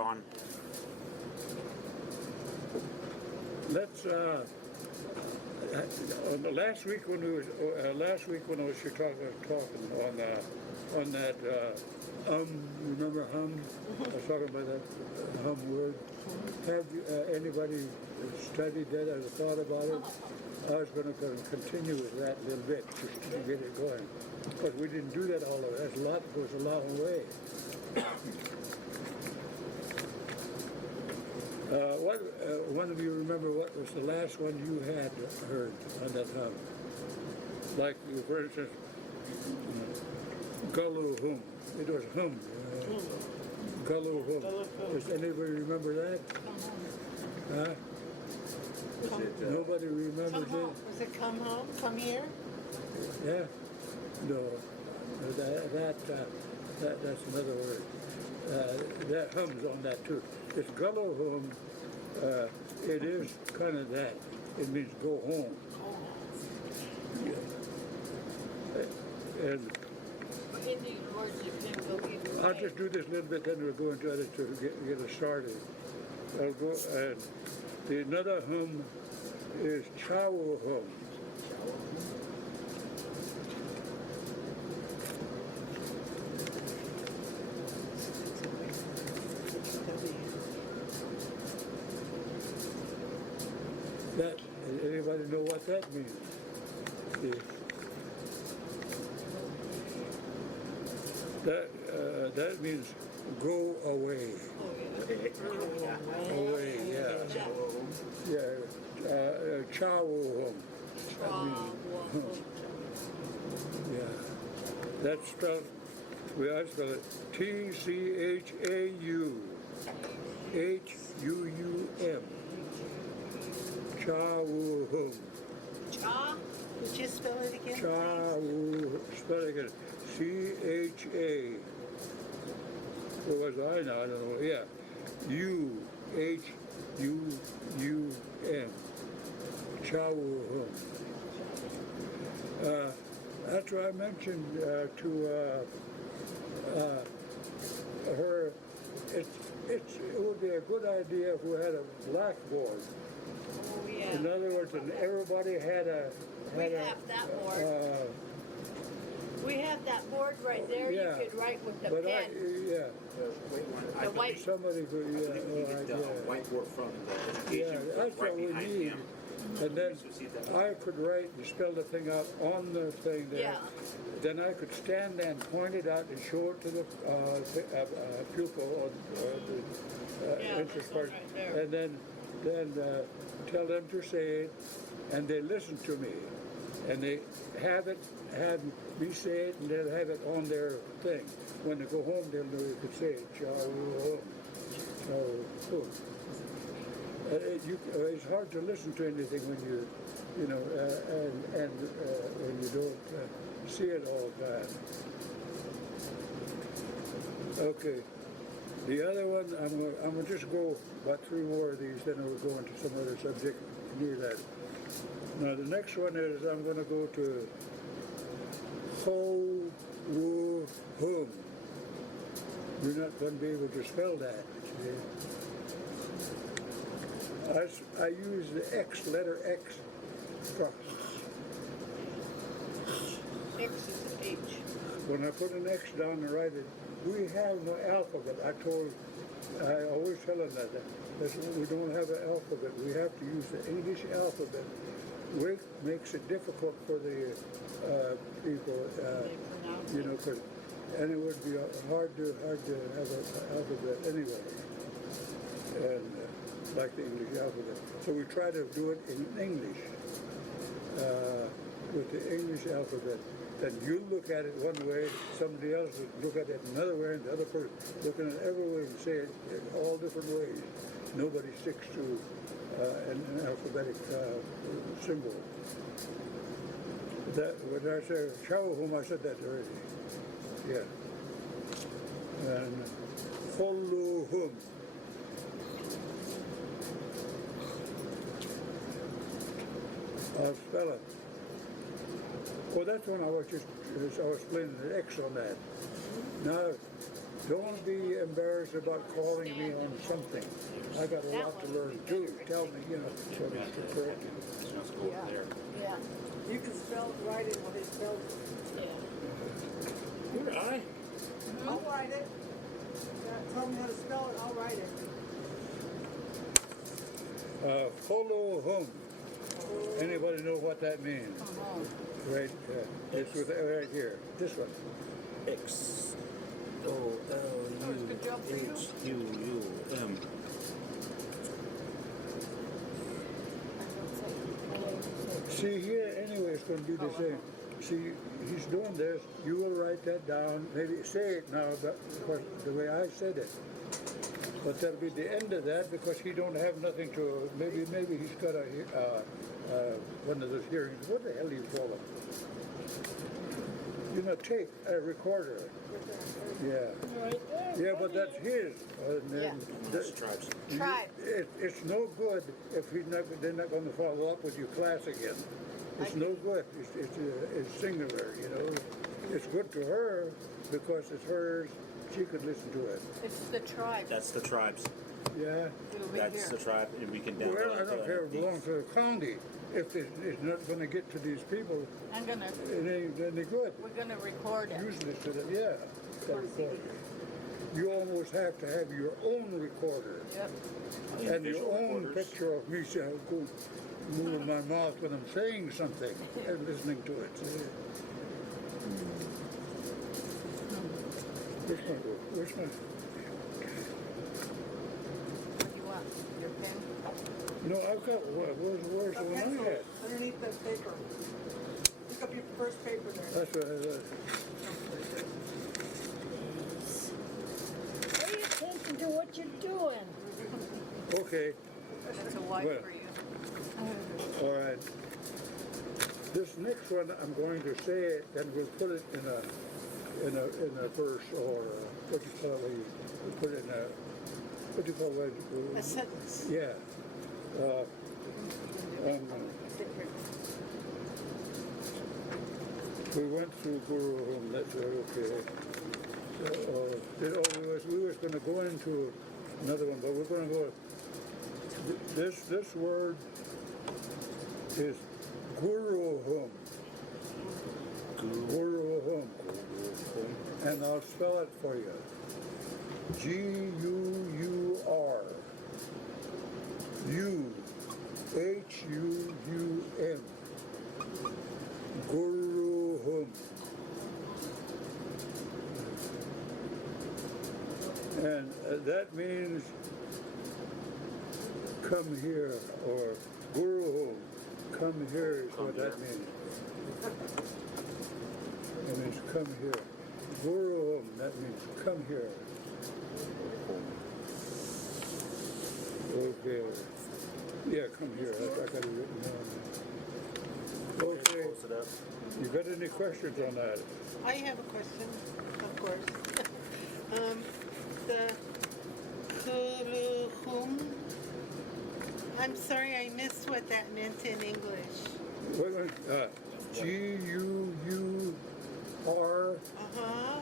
on. Let's last week when I was here talking on that remember hum? I was talking about that hum word. Have you, anybody studied that or thought about it? I was going to continue with that a little bit just to get it going, but we didn't do that all of it. That's a lot. Goes a long way. One of you remember what was the last one you had heard on that hum? Like, for instance, Gullu Hum. It was hum. Gullu Hum. Does anybody remember that? Huh? Nobody remembers it? Was it come home? Come here? Yeah? No. That's another word. That hum's on that too. It's Gullo hum. It is kind of that. It means go home. Yeah. And Indian words you can go either way. I'll just do this a little bit, then we'll go into it to get us started. I'll go, and the another hum is Chow hum. That, anybody know what that means? Yeah. That means go away. Away, yeah. Yeah. Chow hum. Yeah. That's spelled, I spell it T-C-H-A-U-H-U-U-M. Cha-woo-hum. Cha? Would you spell it again? Cha-woo, spell it again. C-H-A. What was I now? I don't know. Yeah. U-H-U-U-M. Cha-woo-hum. After I mentioned to her, it would be a good idea if we had a blackboard. Yeah. In other words, and everybody had a... We have that board. We have that board right there. Yeah. You could write with the but pen. The white. Somebody could, whiteboard from the yeah, education that's right what we behind need. him. And then I could write and spell the thing out on the thing there. Yeah. Then I could stand there and point it out and show it to the pupil or the interest person, right there. and then tell them to say it, and they listen to me, and they have me say it, and they'll have it on their thing. When they go home, they'll know you could say it. It's hard to listen to anything when and when you don't see it all the time. Okay. The other one, I'm gonna just go about 3 more of these, then we'll go into some other subject near that. Now the next one is I'm gonna go to Ho Woo Hum. You're not going to be able to spell that. I use the X, letter X. X is an H. When I put an X down and write it, we have no alphabet. I always tell them that we don't have an alphabet. We have to use the English alphabet, which makes it difficult for the people, and it would be hard to have an alphabet anyway, and like the English alphabet. So we try to do it in English with the English alphabet. Then you look at it one way, somebody else would look at it another way, and the other person looking at it every way and say it in all different ways. Nobody sticks to an alphabetic symbol. When I say Chow hum, I said that already. Yeah. And Hollu hum. I'll spell it. Oh, that's when I was explaining the X on that. Now, Don't be embarrassed about calling me on something. I got a lot to learn too. Tell me, you know, what is the correct. Let's go over there. Yeah. You can spell it, write it when they spell it. Yeah. Good eye. I'll write it. Tell me how to spell it, I'll write it. Follow home. Anybody know what that means? Right, this with right here. This one. X O L good job for you. U H U U M. See here, anyway, it's going to be the same. See, he's doing this. You will write that down. Maybe say it now, but because the way I said it. But that'll be the end of that because he don't have nothing to. Maybe he's got a one of those hearings. What the hell do you call it? You know, tape, a recorder. Yeah. Right there. Yeah, but that's his. And then Yeah. That's tribes. Tribe. It's no good if they're not going to follow up with your class again. It's no good. It's singular, you know. It's good to her because it's hers. She could listen to it. It's the tribe. That's the tribes. Yeah. It'll be That's here. the tribe, and we can download Well, I it don't to care if it these. belongs to the county. If it's not going to get to these people, I'm gonna. it ain't any good. We're gonna record it. Useless to them, yeah. That recorder. You almost have to have your own recorder. Yep. And your Individual own recorders. picture of me moving my mouth when I'm saying something and listening to it. Which one? Which one? What do you want? Your pen? No, I've got, where's the A one I pencil had? underneath the paper. Pick up your first paper there. That's what I had. Pay attention to what you're doing. Okay, That's a Y Well. for you. all right. This next one, I'm going to say it, and we'll put it in a verse, or what do you call it? We put it in a, what do you call it? A sentence. Yeah. We went through Guru Home, that's okay. We was going to go into another one, but we're going to go. This word is Guru Home. Guru Home. And I'll spell it for you. G-U-U-R. U-H-U-U-M. Guru Hum. And that means come here, or Guru Hum, come here is what that means. It means come here. Guru Hum, that means come here. Okay. Yeah, come here. I got it written down. Okay. Close it up. You got any questions on that? I have a question, of course. The Kuluhum. I'm sorry, I missed what that meant in English. Wait, G-U-U-R-U-H-U-M. Uh-huh.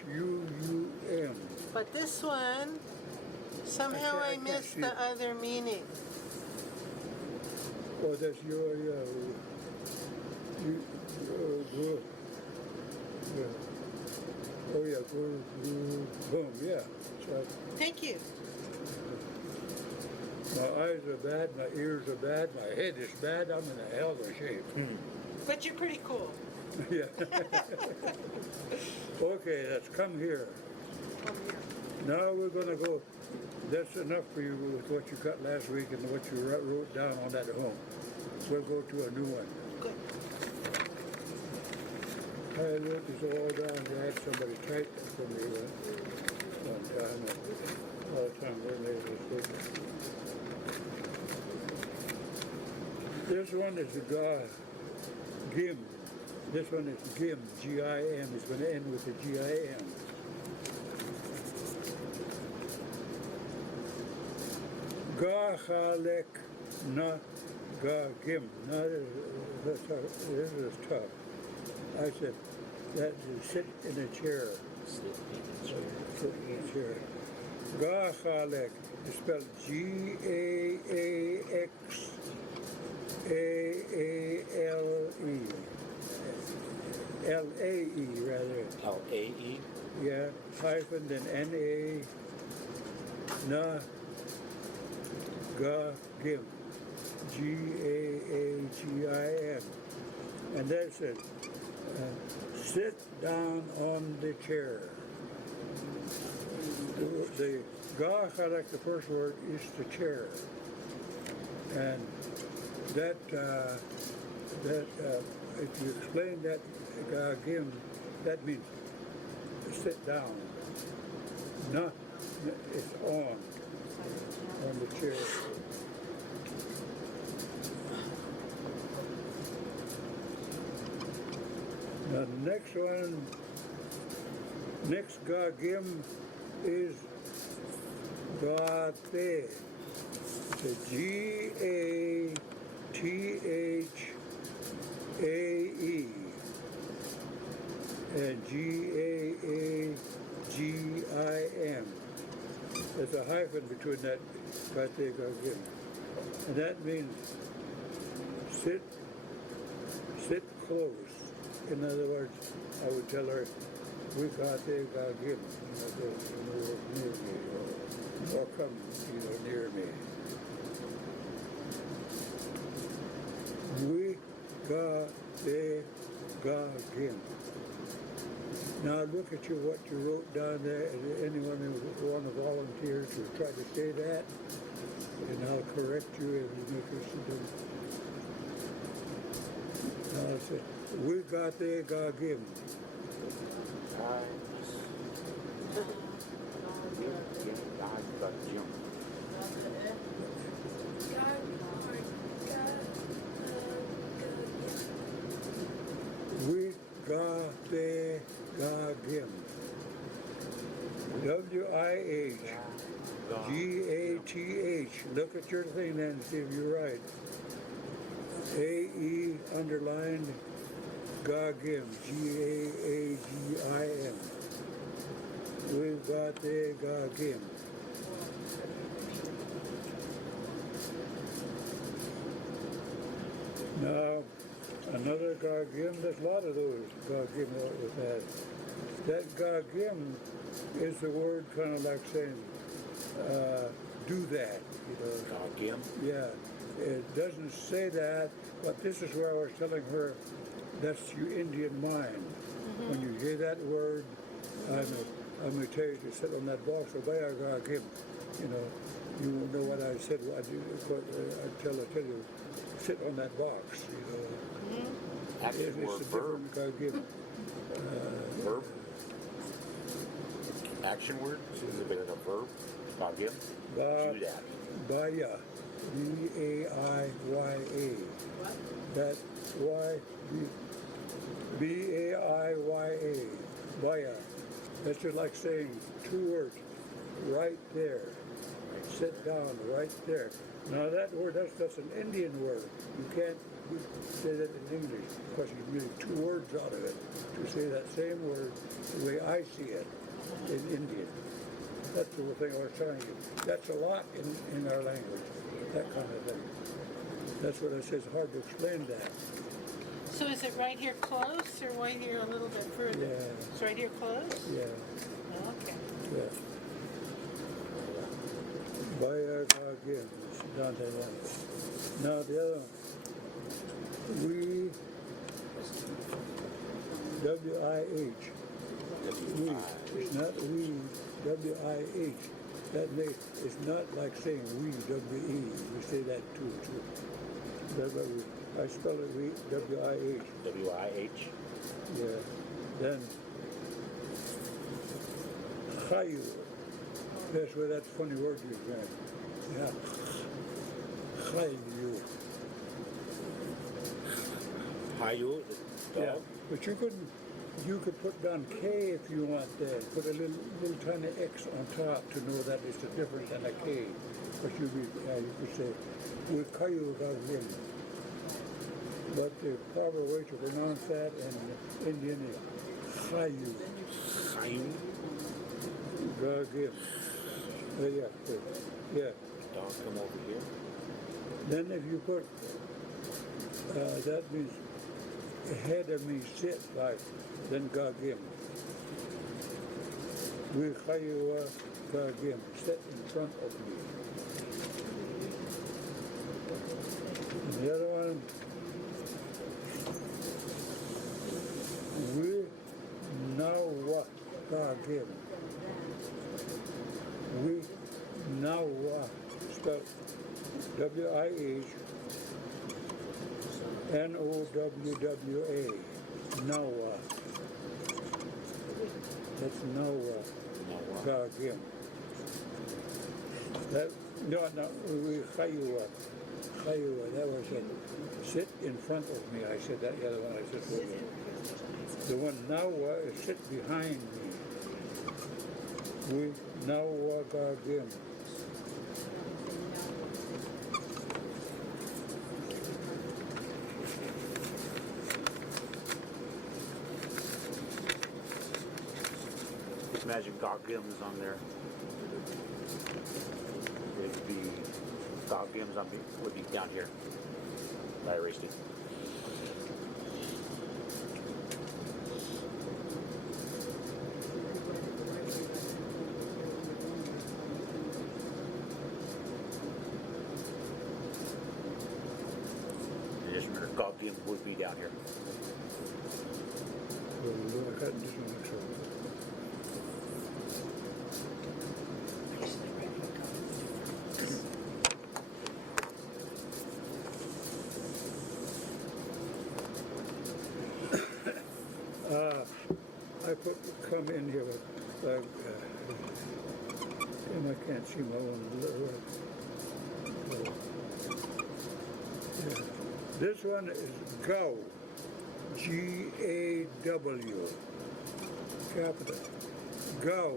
U-M. But this one, somehow I I can't missed see the it. other meaning. Oh, that's your, you, oh yeah, boom, yeah. So Thank you. my eyes are bad, my ears are bad, my head is bad, I'm in a hell of a shape. But you're pretty cool. Yeah. Okay, that's come here. Now we're gonna go, that's enough for you with what you got last week and what you wrote down on that home. We'll go to a new one. Good. I wrote this all down, I had somebody type it for me one time, and all the time they made a mistake. This one is Gim. This one is Gim, G-I-M. It's going to end with a G-I-M. Gachalek na ga gim. Now, this is tough. I said, that you sit in a chair. Sit in the chair. Sit in a chair. Gachalek is spelled G-A-A-X-A-A-L-E. L-A-E rather. L-A-E. Yeah, hyphen, then N-A, na, ga, gim. G-A-A-G-I-M. And that's it. Sit down on the chair. The ga, like the first word, is the chair. And that, if you explain that ga, gim, that means sit down. Not, it's on the chair. The next one, next gagim is gate. The G-A-T-H-A-E and G-A-A-G-I-M. There's a hyphen between that gate gagim. And that means sit close. In other words, I would tell her, we got the gagim, don't move near me, or come, near me. We got the gagim. Now look at what you wrote down there. Is anyone who want to volunteer to try to say that? And I'll correct you if you make us do. Now I'll say, we got the gagim. We got the gagim. W-I-H. G-A-T-H. Look at your thing then and see if you're right. A-E underlined gagim. G-A-A-G-I-M. We've got the gagim. Now, another gagim, there's a lot of those gagim with that. That gagim is the word kind of like saying, do that, Gagim. Yeah, it doesn't say that, but this is where I was telling her, that's your Indian mind. When you hear that word, I'm going to tell you to sit on that box, obey our gagim. You will know what I said. I tell you, sit on that box. Action It's word a verb. different gagim. Verb. Action word. Is it like a verb? Gagim. Do that. Baya. B-A-I-Y-A. That B-A-I-Y-A. Baya. That's just like saying two words. Right there. Sit down right there. Now that word, that's an Indian word. You can't say that in English because you're getting two words out of it to say that same word the way I see it in Indian. That's the thing I was telling you. That's a lot in our language, that kind of thing. That's what I say, it's hard to explain that. So is it right here close or right here a little bit further? Yeah. It's right here close? Yeah, Okay. yeah. Baya again, it's down to that. Now the other one, we, W-I-H. We, it's not we, W-I-H. That makes, it's not like saying we, W-E. We say that too. That's what I spell it we, W-I-H. W-I-H. Yeah. Then, chayu. That's where that funny word you got. Yeah. Chayu. Hayu. Yeah. But you could put down K if you want that. Put a little tiny X on top to know that it's a different than a K. But you could say, with Kayu Gagim. But the proper way to pronounce that in Indian is Chayu. Chayu. Gagim. Yeah, good. Yeah. Dog come over here. Then if you put, that means ahead of me sit like, then Gagim. We Chayu Gagim, sit in front of me. And the other one, we now what Gagim. We now what, spelled W-I-H-N-O-W-W-A. Nowa. That's Nowa. Gagim. That, no, we Chayua. Chayua, that was it. Sit in front of me. I said that, the other one I just told you. The one Nawa is sit behind me. We Nawa Gagim. Imagine Goggims on there. It'd be Goggims on would be down here. I erased it. And just remember, Goggims would be down here. I got this one extra. I come in here with, and I can't see my own little. Yeah. This one is GAW, G-A-W, capital. GAW.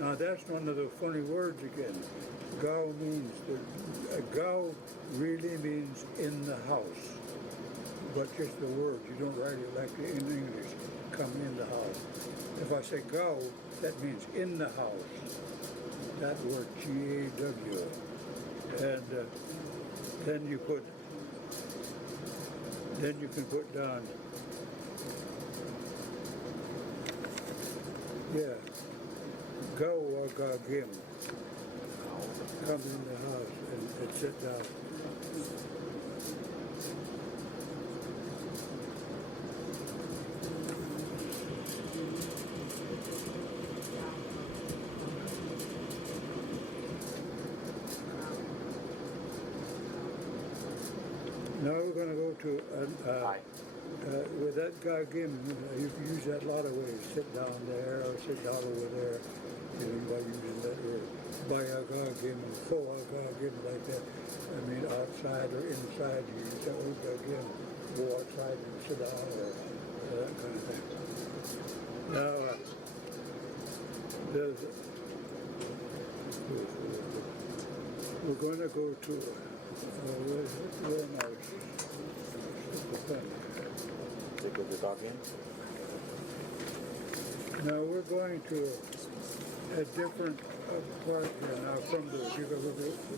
Now that's one of the funny words again. GAW means, GAW really means in the house, but just the word. You don't write it like in English. Come in the house. If I say go, that means in the house. That word G-A-W. And then you can put down, yeah, go or Gagim. Come in the house and sit down. Now we're going to go to, with that Gagim, you can use that a lot of ways. Sit down there or sit down over there, by using that word. By a Gagim and for a Gagim like that. I mean, outside or inside, you use that word Gagim. Go outside and sit down or that kind of thing. Now, we're going to go to, where am I? They put the dog in? Now we're going to a different part here now from the,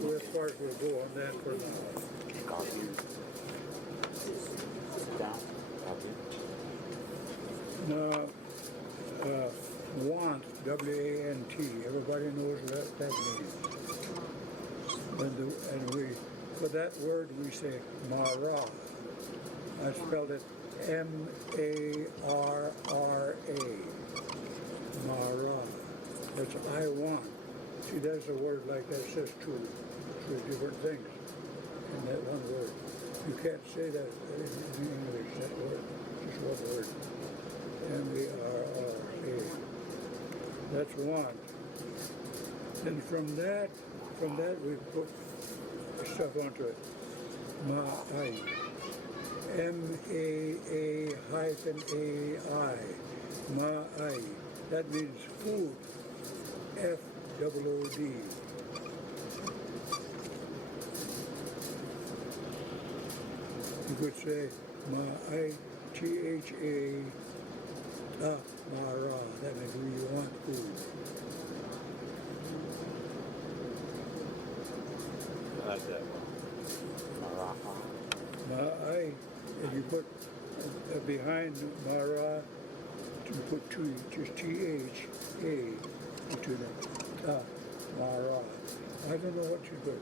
where part we'll go on that for now. Goggims. Down. Goggims. Now, want, W-A-N-T, everybody knows what that means. And we, for that word we say Mara. I spelled it M-A-R-R-A. Mara. That's I want. See, there's a word like that says two different things in that one word. You can't say that in English, that word. Just one word. M-A-R-R-A. That's want. And from that we put stuff onto it. Ma'ai. M-A-A-I. Ma'ai. That means food. F-O-O-D. You could say Ma'ai, T-H-A, Mara, that means do you want food? I like that one. Maraha. Ma'ai, and you put behind Mara, you put two, just T-H-A between them. Mara. I don't know what you put.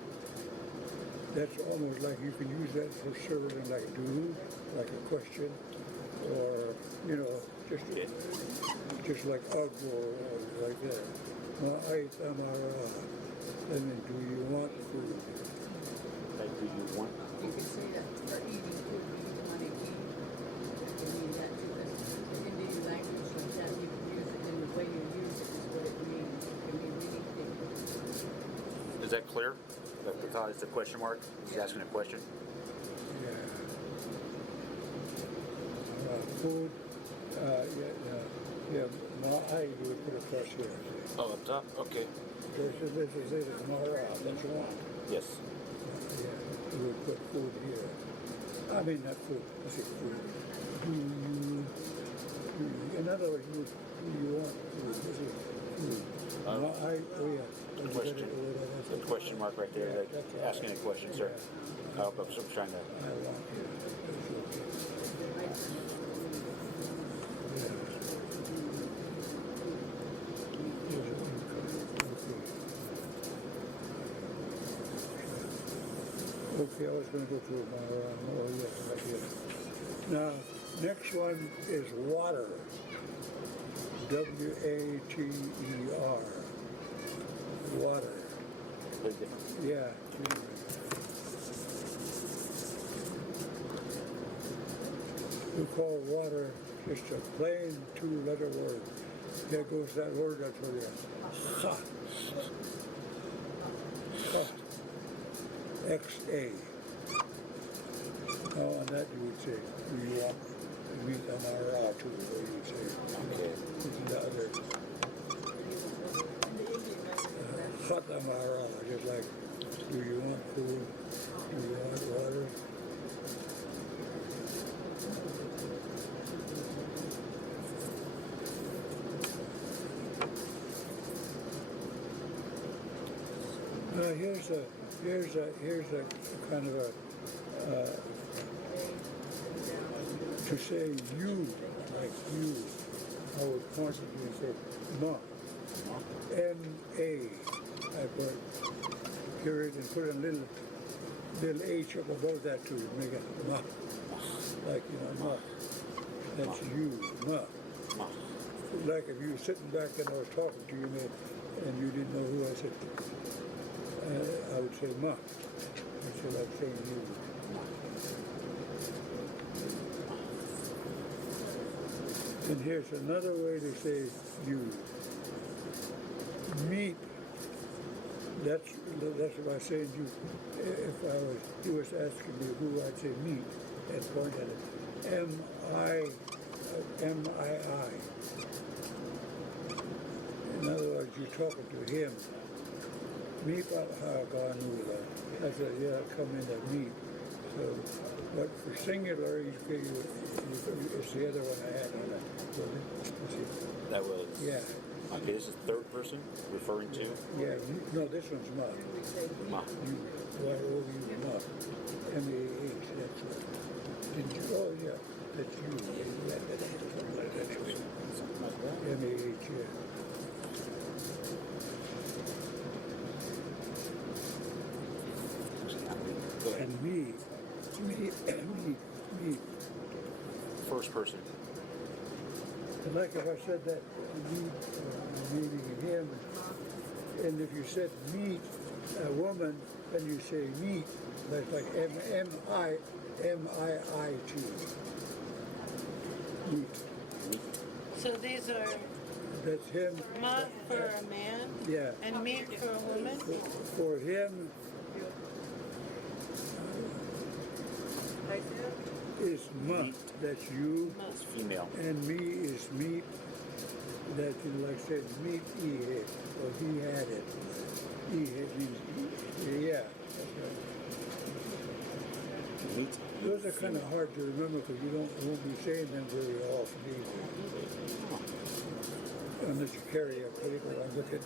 That's almost like you can use that for serving like do, like a question, or, you know, just like ugh or like that. Ma'ai Mara. That means do you want food? Like, do you want? You can say that for eating food, do you want to eat? You can mean that too. That's Indian language like that. You can use it in the way you use it is what it means. It can mean many things. Is that clear? That because it's a question mark? He's asking a question. Yeah. Food, Ma'ai, you would put a plus here. Oh, up top? Okay. This is Mara, that's one. Yes. Yeah, you would put food here. I mean, not food, I say food. In other words, do you want food? This is food. Ma'ai, oh yeah. The question. The question mark right there. Yeah, Like that's all asking a right. question, sir. Yeah. I hope I'm trying to. I want you. Okay, I was going to go through my oh yes, right here. Now, next one is water. W-A-T-E-R. Water. Big difference. Yeah. We call water just a plain two-letter word. There goes that word I told you. Ha. Ha. X-A. Now on that you would say, do you want meat on our raw too, or you would say, Okay. this is the other. Hot amara, just like, do you want food? Do you want water? Here's a kind of a to say you, like you, I would constantly say ma, M-A. I put period and put a little H up above that to make it ma, like ma. That's you, ma. Ma. Like if you were sitting back and I was talking to you and you didn't know who I said. I would say ma. I would like saying you. And here's another way to say you. Meat. That's what I'm saying you. If he was asking me who, I'd say meat and point at it. M-I-I. In other words, you're talking to him. Meat Haganuga. That's a come in that meat. So, but for singular, it's the other one I had on that. That was. Yeah. Okay, this is third person referring to. Yeah. No, this one's ma. Ma. You. Y-O-U, ma. M-A-H. That's right. Did you? Oh yeah. That's you. Something like that. M-A-H. Yeah. Go ahead. And me. First person. And like if I said that meat, meaning him, and if you said meat, a woman, then you say meat, that's like M-I-I-T. Meat. So these are That's him. ma for a man Yeah. and meat for a woman? For him is ma, that's you, It's female. and me is meat. That like I said, meat he had, or he had it. He had means, yeah. That's right. Meat. Those are kind of hard to remember because you won't be saying them very often either. unless you carry a paper, I look at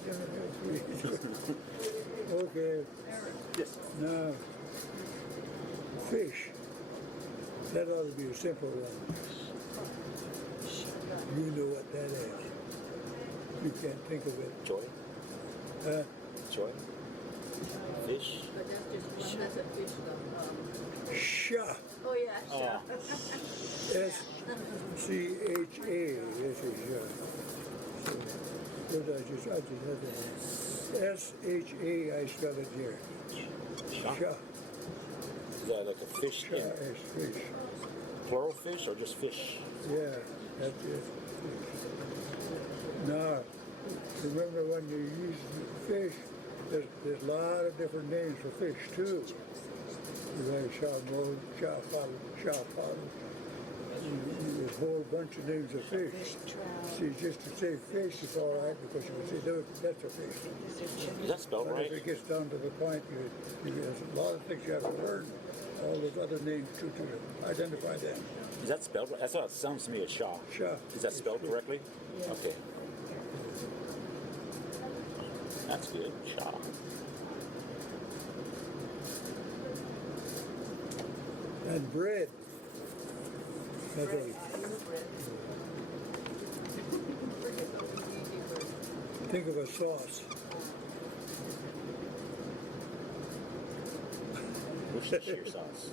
Okay, Yes. now, fish. That ought to be a simple one. You know what that is. You can't think of it. Joy. Joy. Fish. But that's just one, that's a fish though. Sha. Oh, yeah, sure. S-C-H-A. This is I just had that. S-H-A, I spell it here. Sha. Sha. Is that like a fish? Sha is fish. Plural fish or just fish? Yeah, that's it. Now, remember when you use fish, there's a lot of different names for fish too. You have shalmon, shafal, there's a whole bunch of names of fish. See, just to say fish is all right because you can say, no, that's a fish. Is that spelled But right? if it gets down to the point, there's a lot of things you have to learn. All those other names to identify them. Is that spelled right? That's how it sounds to me as Shaw. Sha. Is that spelled correctly? Okay. That's good. Shaw. And bread. That's a, think of a sauce. Worcestershire sauce.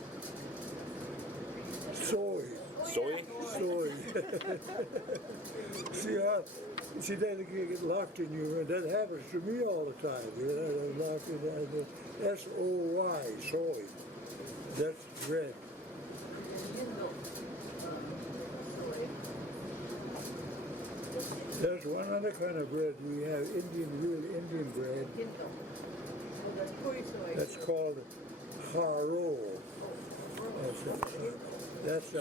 Soy. Soy? Soy. See that get locked in you, and that happens to me all the time. You know, locked in S-O-Y, soy. That's bread. There's one other kind of bread. We have real Indian bread. That's called haro. That's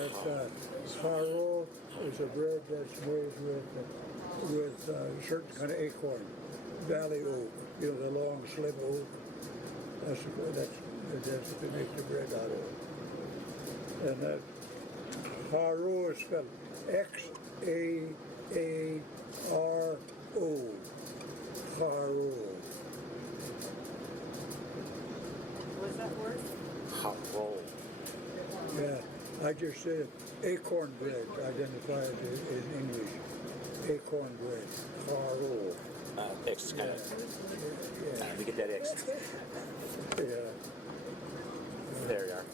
haro is a bread that's made with a certain kind of acorn, valley oak, you know, the long slim oak. That's what they make the bread out of. And that haro is spelled X-A-A-R-O. Haro. What's that word? Hot roll. Yeah, I just said acorn bread, identified in English. Acorn bread, haro. X is kind of. Let me get that X. Yeah. There you are.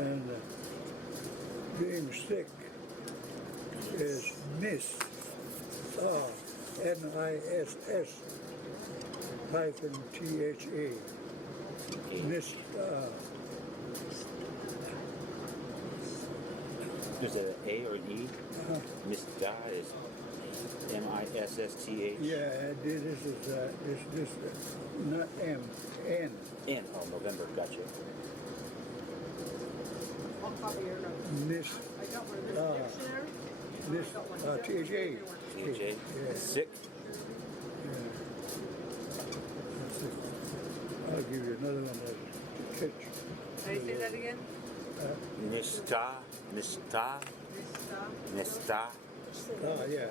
And being sick is miss. N-I-S-S hyphen T-H-A. Miss. Is it an A or an E? Mista is M-I-S-S-T-H. Yeah, this is not M, N. N. Oh, November. Gotcha. I'll copy your notes. Miss. I got one of this dictionary. Miss. T-H-A. T-H-A. Yeah. Sick. Yeah. That's it. I'll give you another one that's catch. How do you say that again? Mista. Yeah.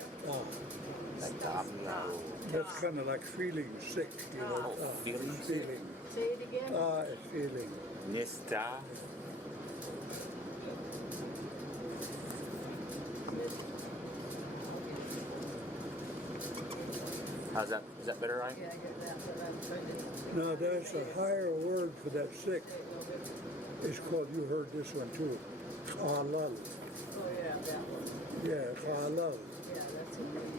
That's kind of like feeling sick, you know. Feeling? Feeling. Say it again. Feeling. Mista. How's that? Is that better, Ryan? Yeah, I get that, but I'm trying to. Now there's a higher word for that sick. It's called, you heard this one too, halal. Oh, yeah, that one. Yeah, halal. Yeah, that's a good.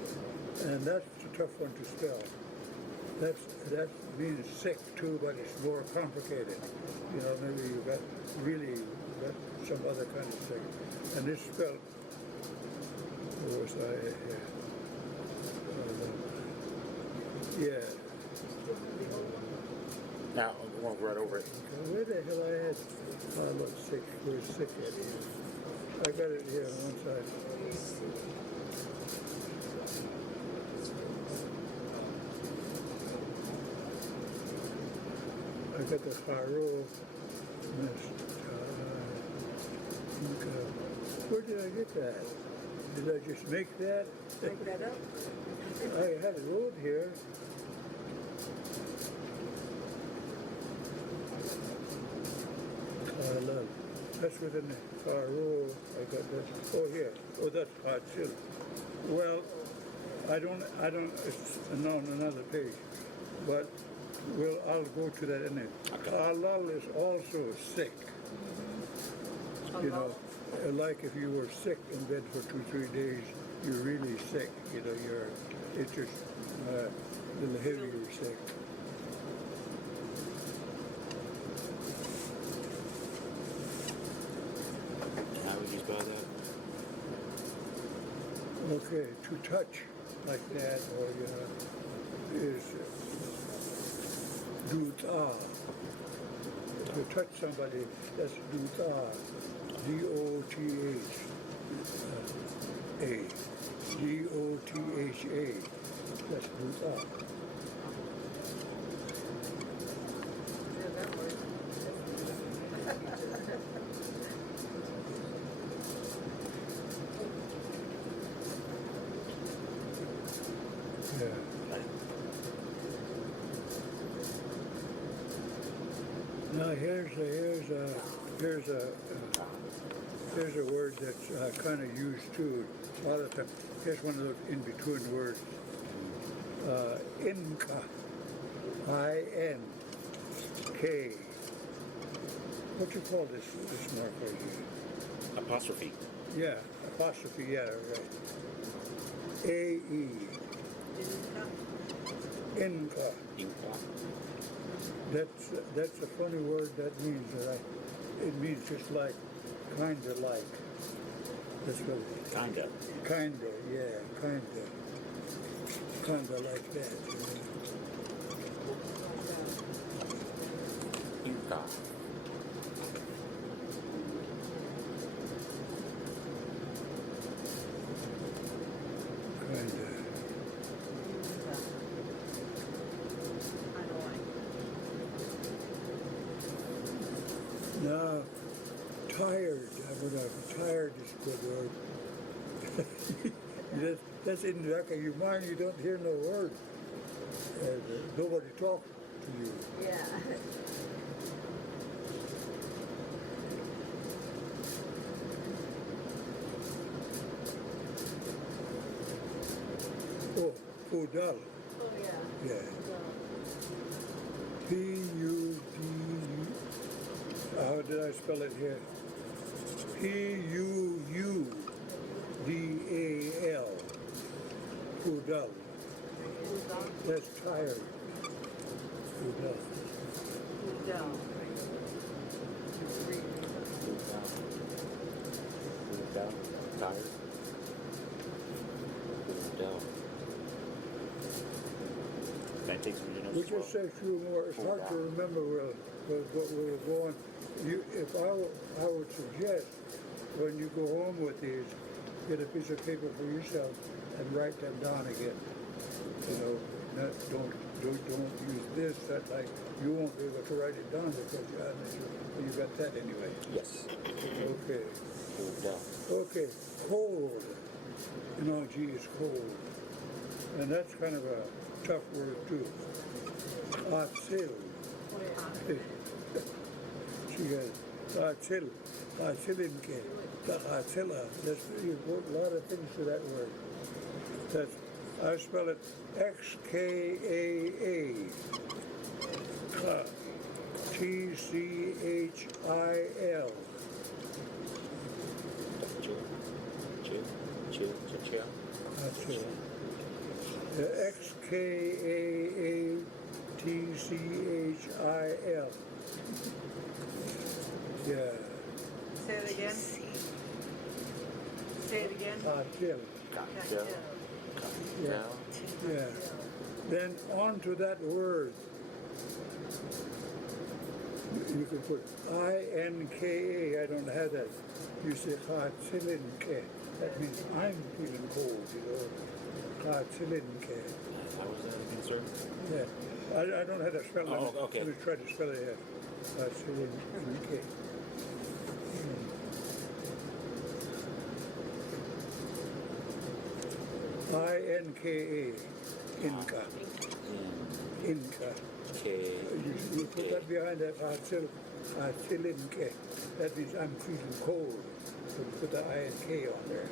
And that's a tough one to spell. That means sick too, but it's more complicated. You know, maybe you got some other kind of sick. And it's spelled, what was I, yeah. Now, we'll go right over it. Where the hell I had, look, sick, where's sick at here? I got it here on one side. I got the haro. Where did I get that? Did I just make that? Make that up. I had it wrote here. Carlal. That's within the Caro. I got that. Oh, here. Oh, that's hot chili. Well, I don't, it's now on another page. But I'll go to that in it. Okay. Carlal is also sick. You know, like if you were sick in bed for 2-3 days, you're really sick. You know, it's just a little heavier sick. How would you spell that? Okay, to touch like that, or you know, is duta. To touch somebody, that's duta. D-O-T-H-A. D-O-T-H-A. That's duta. Yeah, that works. Yeah. Now here's a word that's kind of used too a lot of times. Here's one of those in-between words. Inca. I-N-K. What you call this mark right here? Apostrophe. Yeah, apostrophe, yeah, right. A-E. Inca. Inca. That's a funny word. That means it means just like, kinda like. That's what it is. Kinda. Kinda, yeah, kinda. Kinda like that. You know. Inca. Kinda. Now, tired. Tired is a good word. That's in the back of your mind. You don't hear no word. Nobody talks to you. Yeah. Oh, Udal. Oh, yeah. Yeah. P-U-D. How did I spell it here? P-U-U-D-A-L. Udal. That's tired. Udal. Down. Tired. Down. Can I take some of your notes? We just say a few more. It's hard to remember what we were going. If I would suggest when you go home with these, get a piece of paper for yourself and write them down again. You know, don't use this. That like you won't be able to write it down because you got that anyway. Yes. Okay. Down. Okay. Cold. You know, gee, it's cold, and that's kind of a tough word too. Atsil. She goes, Atsil. Atzilinke. Atzilla. You put a lot of things to that word. That's, I spell it X-K-A-A. T-C-H-I-L. Chill. That's it. X-K-A-A-T-C-H-I-L. Yeah. Say it again. Say it again. Atil. Cocktail. Yeah. Yeah. Then on to that word. You can put I-N-K-A. I don't have that. You say Khatzilinke. That means I'm feeling cold, you know. Khatzilinke. How was that again, sir? Yeah. I don't have that spelling. Oh, okay. Let me try to spell it here. Khatzilinke. I-N-K-A. Inca. Inca. You put that behind that Atzilinke. That means I'm feeling cold. So you put the I-N-K on there.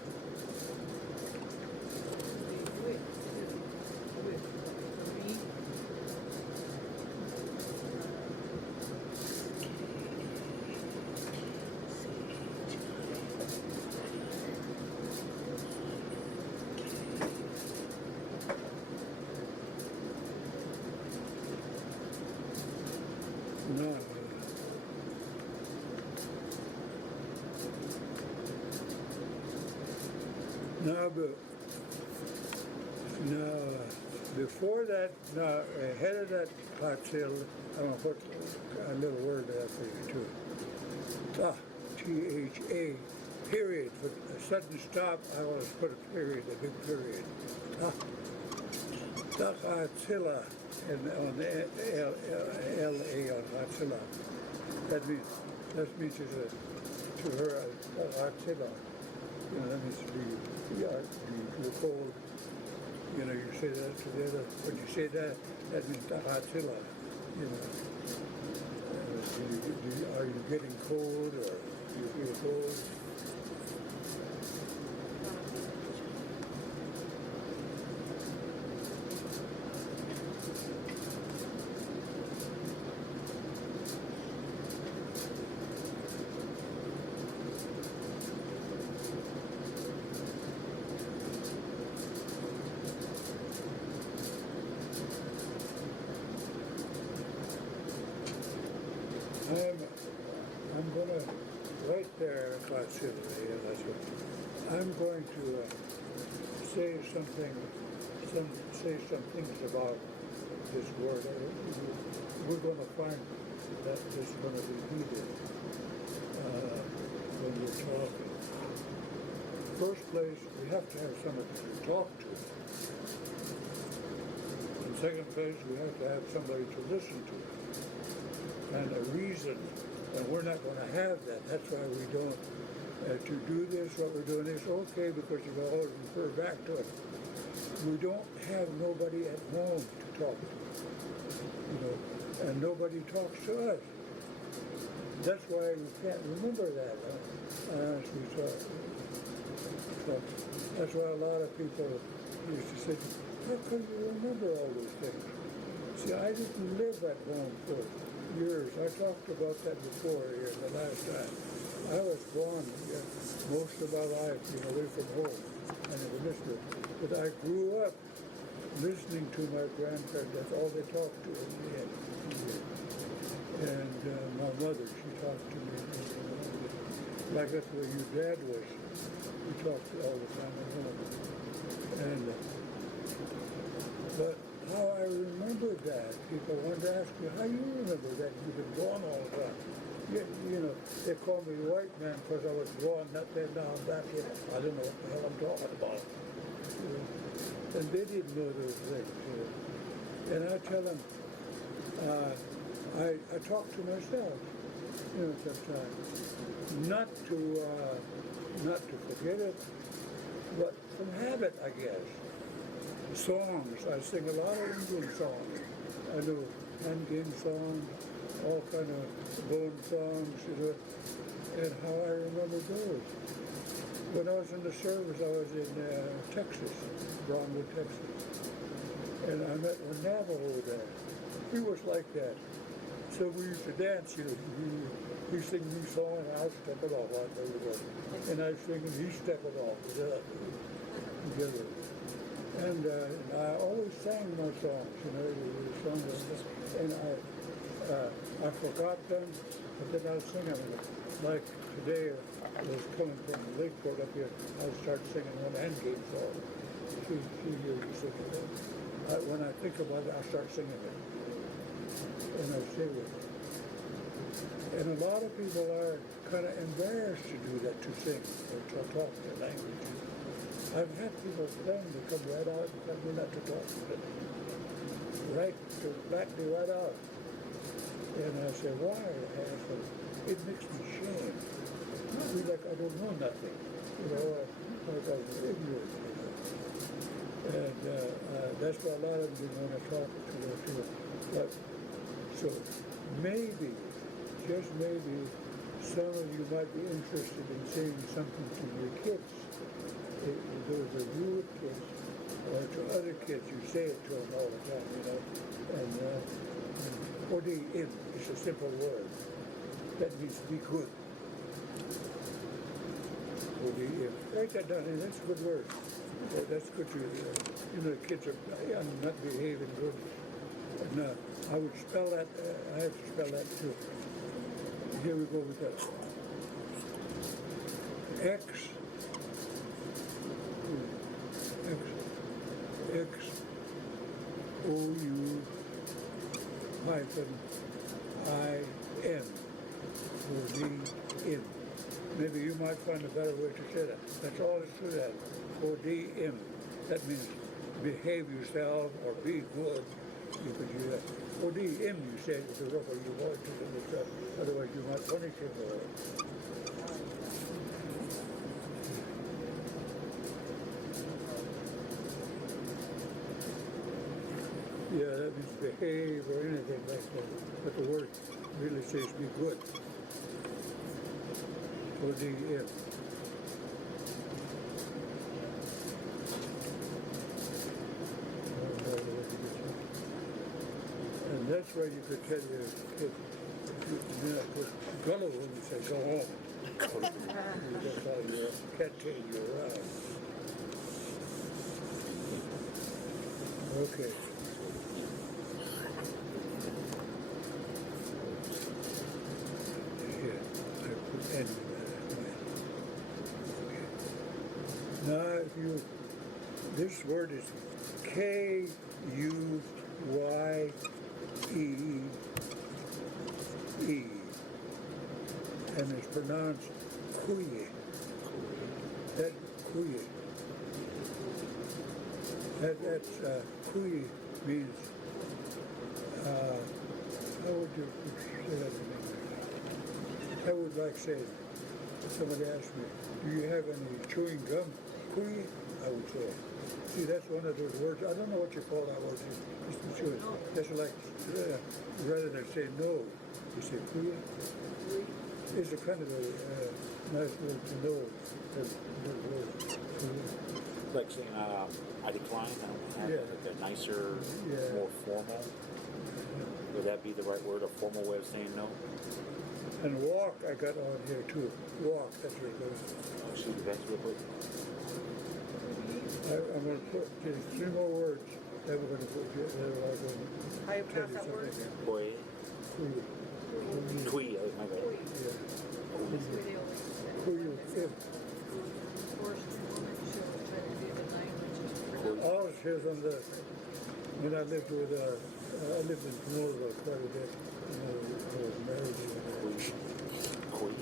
No. Now, before that, now ahead of that Patzil, I'm going to put a little word there for you too. Ta, T-H-A, period. For a sudden stop, I want to put a period, a big period. Ta, Tachatzila, and on the L-A on Hatzila. That means to her, Tachatzila. You know, that means to be cold. You know, you say that to the other, when you say that, that means tahatzila. You know, are you getting cold or do you feel cold? I'm going to, right there, I'm going to say some things about this word. We're going to find that this is going to be needed when we're talking. First place, we have to have somebody to talk to. In second place, we have to have somebody to listen to. And a reason, and we're not going to have that. That's why we don't. To do this, what we're doing is okay because you can always refer back to it. We don't have nobody at home to talk to, you know, and nobody talks to us. That's why we can't remember that. That's why a lot of people used to say, how can you remember all those things? See, I didn't live at home for years. I talked about that before here the last time. I was gone most of my life, away from home. I never missed it. But I grew up listening to my grandparents. That's all they talked to in the end. And my mother, she talked to me. Like that's where your dad was. We talked all the time at home. And but how I remember that, people wanted to ask me, how you remember that? You've been gone all the time. They called me white man because I was gone, not there, now I'm back here. I don't know what the hell I'm talking about. And they didn't know those things. And I tell them, I talk to myself, sometimes. Not to forget it, but from habit, I guess. Songs, I sing a lot of Indian songs. I do hand game songs, all kind of bone songs, and how I remember those. When I was in the service, I was in Texas, Brownwood, Texas, and I met a Navajo there. He was like that. So we used to dance, he sing me song and I'll step it off like everybody. And I sing and he step it off together. And I always sang my songs, the songs, and I forgot them, but then I'll sing them. Like today, I was coming from Lakeport up here, I'll start singing one endgame song. She hears me singing it. When I think about it, I start singing it. And I say it. And a lot of people are kind of embarrassed to do that, to sing or to talk their language. I've had people claim to come right out and tell me not to talk to them. Right, to back me right out. And I say, why? I said, it makes me shame. I feel like I don't know nothing. Like I'm ignorant. That's what a lot of them didn't want to talk to us too. But so maybe, just maybe, some of you might be interested in saying something to your kids. Those are you with kids, or to other kids. You say it to them all the time, you know. And ODM is a simple word. That means be good. ODM. Write that down, and that's a good word. That's good to, you know, the kids are not behaving good. And I would spell that, I have to spell that too. Here we go with that. X, O-U hyphen I-N. O-D-M. Maybe you might find a better way to say that. That's all it's to that. O-D-M. That means behave yourself or be good. You could use that. O-D-M you say with the rubber you want to do this, otherwise you might punish him for it. Yeah, that means behave or anything like that. But the word really says be good. O-D-M. And that's why you could tell your kid, you know, gullible when you say go home. That's how you can't take you around. Okay. Here, I put N in there. Okay. Now, if you, this word is K-U-Y-E, and it's pronounced kuye. That kuye. That's kuye means, how would you say that in English? I would like say, somebody asked me, do you have any chewing gum? Kuye, I would say. See, that's one of those words. I don't know what you call that word. It's chewing. That's like, rather than say no, you say kuye. It's a kind of a nice word to know. Like saying, I decline, I don't have like a nicer, more formal. Would that be the right word, a formal way of saying no? And walk, I got on here too. Walk, that's what it goes. See the best real quick. I'm going to put just 3 more words that we're going to put here. That are all going to How you tell pronounce you that word? something. Boy, Kuye. twee, my bad. Yeah. That's where they always said. Kuye. Forced woman shows try to do the language. All it says on the, when I lived with, I lived in Pomona quite a bit. You know, I was married over there. Queen.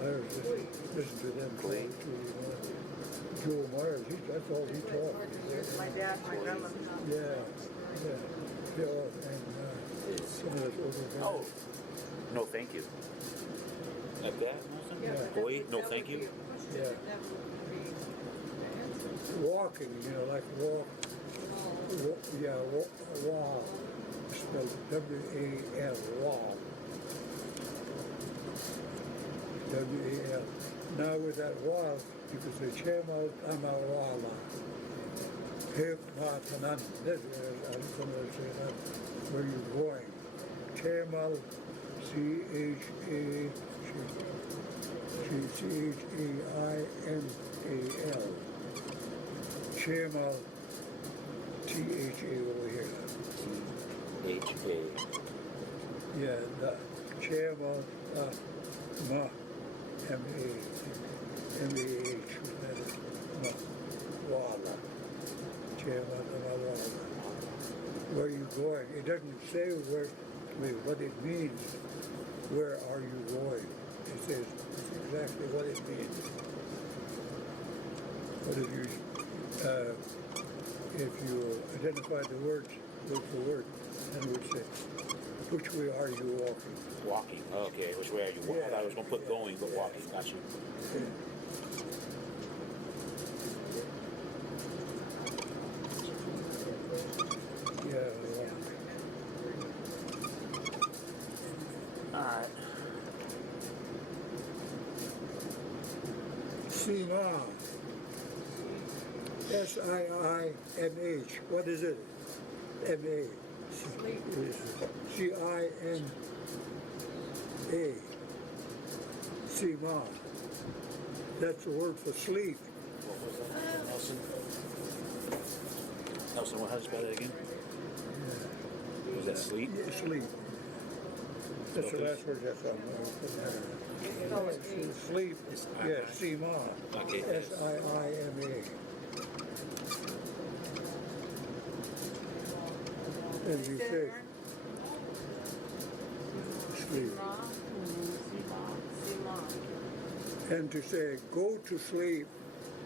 And I was just listening to them play too, you know. Joe Myers, that's all he taught. My dad, my grandma. Yeah, yeah. Yeah, and some of those older guys. Oh, no thank you. Like that? Yeah. Boy, no thank you. Yeah. That would be the answer. Walking, you know, like walk. Wall. Spelled W-A-L, wall. W-A-L. Now with that wall, you could say Chemal Amawala. Hip Matanan. This is, I'm going to say that, where you're going. Chemal, C-H-A-I-M-A-L. Chemal, T-H-A over here. H-A. Yeah, the Chemal, Ma, M-A-H, Wala. Chemal, Wala. Where are you going? It doesn't say what it means. Where are you going? It says exactly what it means. But if you identify the words, word for word, then it would say, which way are you walking? Walking. Okay, which way are you walking? I thought I was going to put going, but walking. Got you. Sima. S-I-I-M-H. What is it? M-A. C-I-N-A. Sima. That's the word for sleep. What was that, Nelson? Nelson, how do you spell that again? Was that sleep? Yeah, sleep. That's the last word that's on there. Sleep. Yeah, Sima. Okay. S-I-I-M-A. And you say sleep. And to say go to sleep,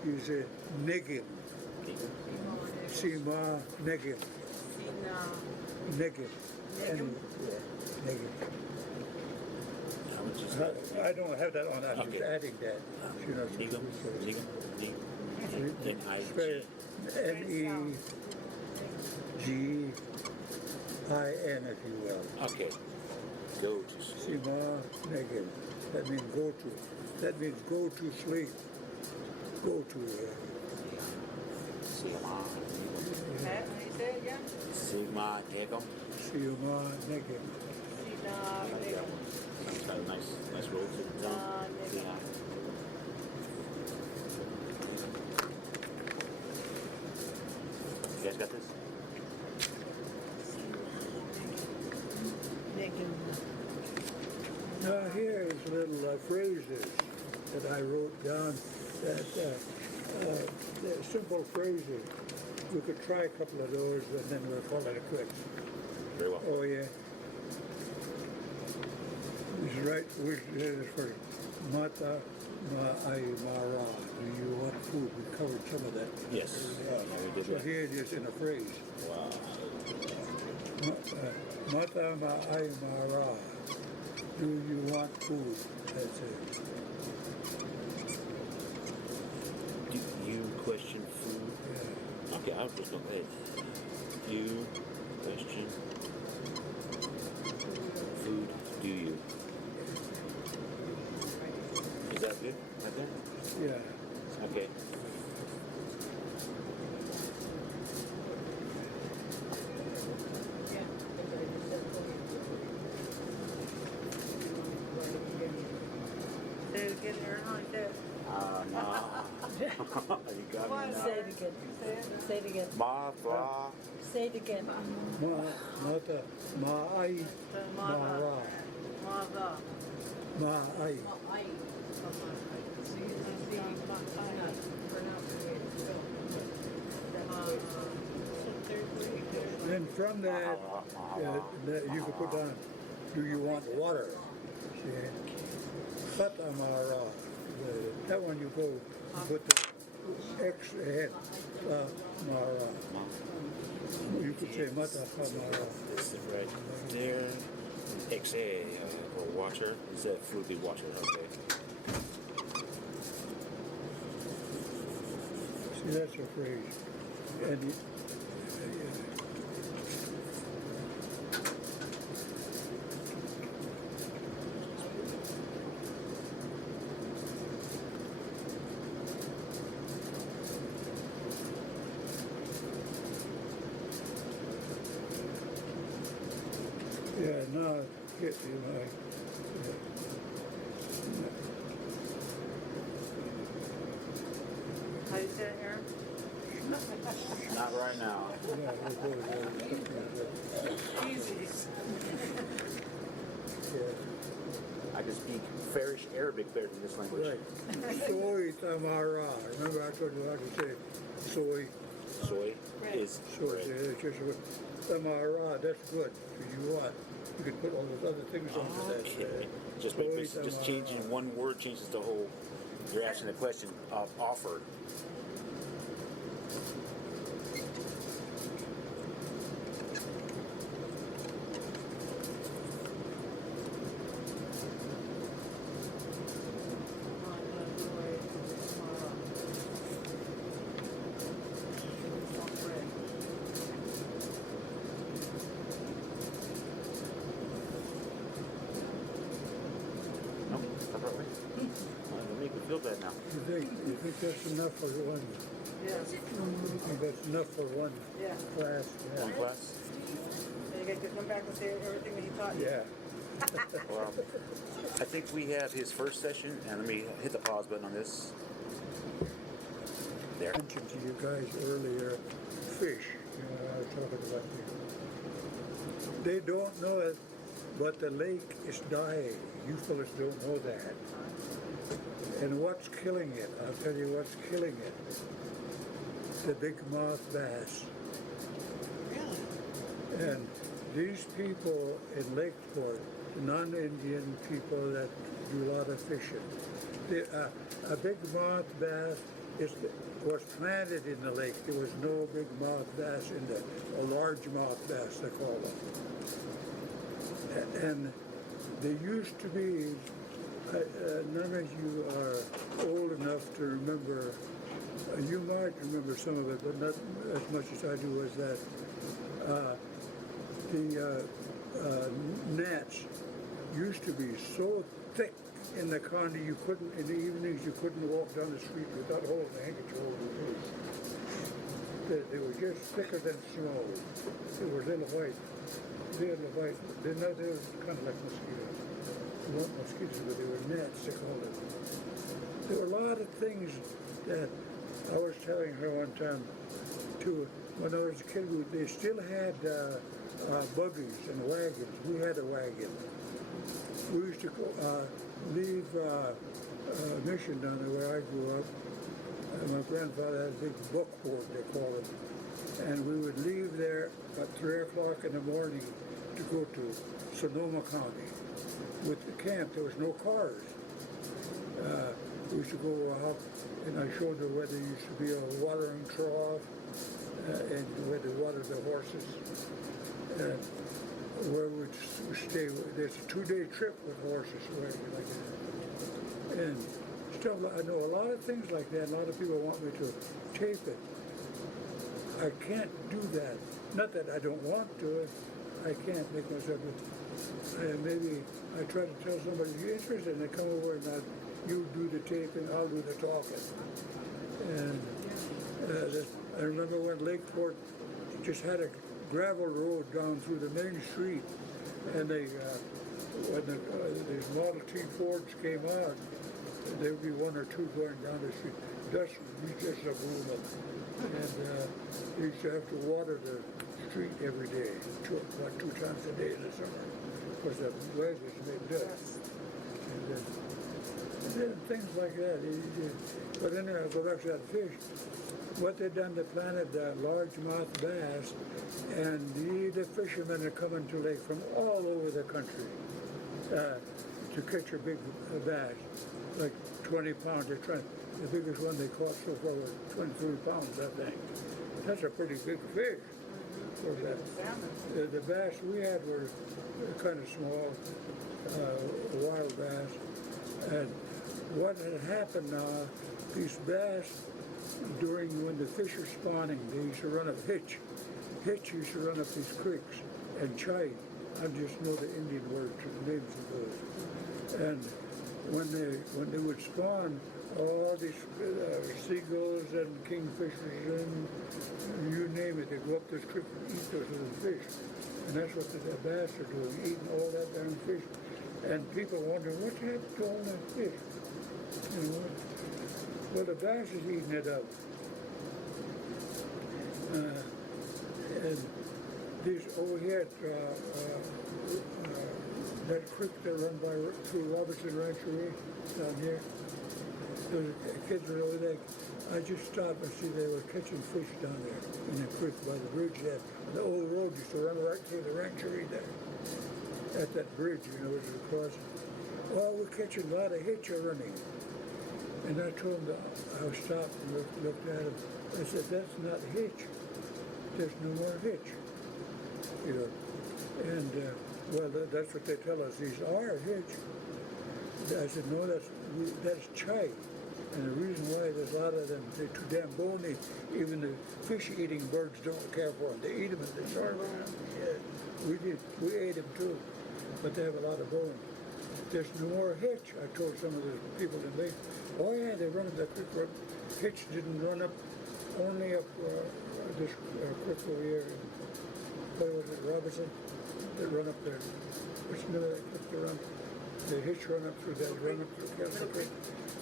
you say negin. Sima negin. Negin. And negin. I don't have that on. I'm just adding that. You know, Negum. spell N-E-G-I-N, if you will. Okay. Go to sleep. Sima negin. That means go to. That means go to sleep. Go to. Sigma. How you say it again? Sigma Negum. Sima negin. It's got a nice roll to the tongue. Yeah. You guys got this? Now here's little phrases that I wrote down. That they're simple phrases. We could try a couple of those, and then we'll call it a quits. Very well. Oh yeah. This is right. This is for Mata Ma'aimara. Do you want food? We covered some of that. Yes. Yeah. Yeah, we did So that. here it is in a phrase. Wow. Mata Ma'aimara. Do you want food? That's it. Do you question food? Yeah. Okay, I'll just go ahead. You question food, do you? Is that good? Right there? Yeah. Okay. Say it again, Aaron, like that. No. You got me now. Say it again. Say it again. Ma, bra. Say it again. Mata Ma'aimara. Mother. Ma'ai. Then from that, you could put down, do you want water? See? Fatamara. That one you go, you put the X ahead. Mara. You could say Mata Famara. This is right there. XA, or water. Is that fruity water? Okay. See, that's a phrase. And yeah, now get you like. How you say it, Aaron? Not right now. Yeah, we'll go there. Easy. Yeah. I can speak fairish Arabic better than this language. Right. Soy tamara. Remember I told you how to say soy. Soy Right. is Soy. right. It's just tamara. That's good. You want. You can put all those other things onto that. Okay. Just Soy changing tamara. one word changes the whole. You're asking the question of offered. No, that's the right way. It'll make me feel feel bad now. You think that's enough for one? Yeah. You think that's enough for one Yeah. class? One class. And you get to come back and say everything that he taught you. Yeah. Well, I think we have his first session, and let me hit the pause button on this. There. I mentioned to you guys earlier, fish. I was talking about fish. They don't know it, but the lake is dying. You fellas don't know that. And what's killing it? I'll tell you what's killing it. The big mouth bass. Really? And these people in Lakeport, non-Indian people that do a lot of fishing, a big mouth bass was planted in the lake. There was no big mouth bass in there, a large mouth bass they call them. And there used to be, none of you are old enough to remember, you might remember some of it, but not as much as I do, was that the nets used to be so thick in the county you couldn't, in the evenings you couldn't walk down the street without holding a handkerchief over your face. They were just thicker than snow. They were little white. They were kind of like mosquitoes. They weren't mosquitoes, but they were nets, they called it. There were a lot of things that I was telling her one time too. When I was a kid, they still had buggies and wagons. We had a wagon. We used to leave Mission down there where I grew up. My grandfather had a big buckboard, they call it. And we would leave there at 3 o'clock in the morning to go to Sonoma County. With the camp, there was no cars. We used to go out, and I showed her where there used to be a watering trough, and where they watered the horses. And where we'd stay. There's a 2-day trip with horses, like that. And stuff. I know a lot of things like that. A lot of people want me to tape it. I can't do that. Not that I don't want to. I can't make myself. Maybe I try to tell somebody you're interested, and they come over and you do the taping, I'll do the talking. And I remember when Lakeport just had a gravel road down through the main street, and when these Model T Fords came out, there would be 1 or 2 going down the street. Dust was just a booming. And they used to have to water the street every day, about 2 times a day in the summer, because the weather's made dust. And then things like that. But anyway, I'll go back to that fish. What they done, they planted largemouth bass, and the fishermen are coming to lake from all over the country to catch a big bass, like 20 pounds. They're trying. The biggest one they caught so far was 23 pounds, I think. That's a pretty big fish. For that. The bass we had were kind of small, wild bass. And what had happened now, these bass, when the fish are spawning, they used to run up hitch. Hitch used to run up these creeks, and chai, I just know the Indian words, the names of those. And when they would spawn, all these seagulls and kingfishers and you name it, they go up this creek and eat those little fish. And that's what the bass are doing, eating all that damn fish. And people wonder, what's happened to all that fish? You know, well, the bass is eating it up. And these over here at that creek that run through Robertson Ranchery down here, those kids were over there. I just stopped and see they were catching fish down there in the creek by the bridge there. The old road used to run right through the ranchery there. At that bridge, you know, as you cross. Oh, we're catching a lot of hitch running. And I told him, I stopped and looked at him. I said, that's not hitch. There's no more hitch. You know, and well, that's what they tell us. These are hitch. I said, no, that's chai. And the reason why there's a lot of them, they're too damn bony. Even the fish-eating birds don't care for them. They eat them and they starve them. Yeah, we ate them too, but they have a lot of bone. there's no more hitch. I told some of the people in Lake, oh yeah, they run the quick run. Hitch didn't run up, only up this quick over here. What was it, Robinson? They run up there. Which middle they clipped the run? The hitch run up through that, run up through Castle Creek.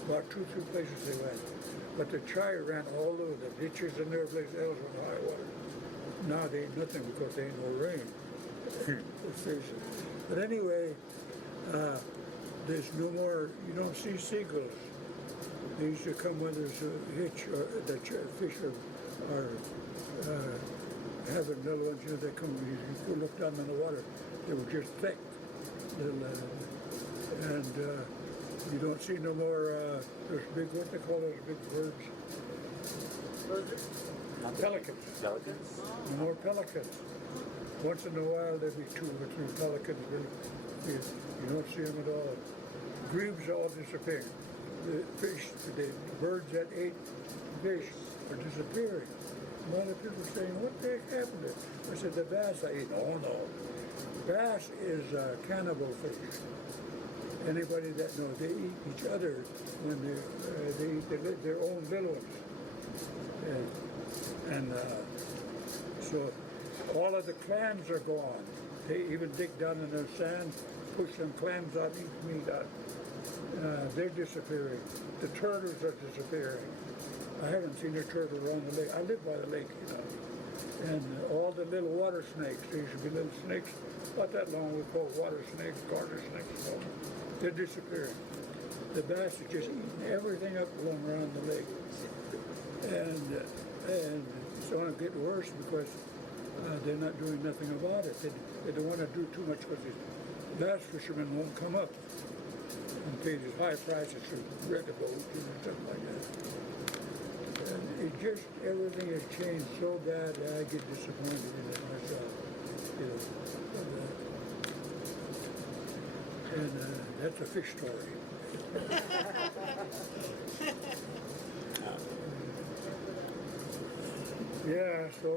About 2-3 places they went. But the Chi ran all over the ditches and every place else on high water. Now they ain't nothing because there ain't no rain. But anyway, there's no more, you don't see seagulls. They used to come when there's a hitch, or the fish are having little ones, you know, they come, you could look down in the water, they were just thick. And you don't see no more, those big, what they call those big birds? Pelicans. Pelicans? No more pelicans. Once in a while there'll be 2 or 3 pelicans. You don't see them at all. Grebes all disappearing. The fish, the birds that ate fish are disappearing. A lot of people saying, what the heck happened to it? I said, the bass I ate. Oh no. Bass is a cannibal fish. Anybody that knows, they eat each other when they eat their own little ones. And so all of the clams are gone. They even dig down in the sand, push some clams out, eat meat out. They're disappearing. The turtles are disappearing. I haven't seen a turtle around the lake. I live by the lake, you know. And all the little water snakes, there used to be little snakes, not that long we called water snakes, garter snakes. They're disappearing. The bass are just eating everything up along around the lake. And it's going to get worse because they're not doing nothing about it. They don't want to do too much because the bass fishermen won't come up and pay these high prices for red boat and stuff like that. And it just, everything has changed so bad that I get disappointed in it myself. You know, and that's a fish story. Yeah, so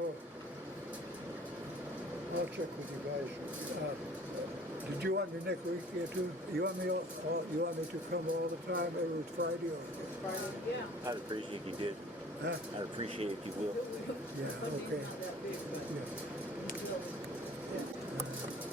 I'll check with you guys. Did you want me next week here too? You want me to come all the time every Friday or Friday, yeah. I'd appreciate if you did. huh? I'd appreciate if you will. Yeah, okay. Not that big, but Yeah.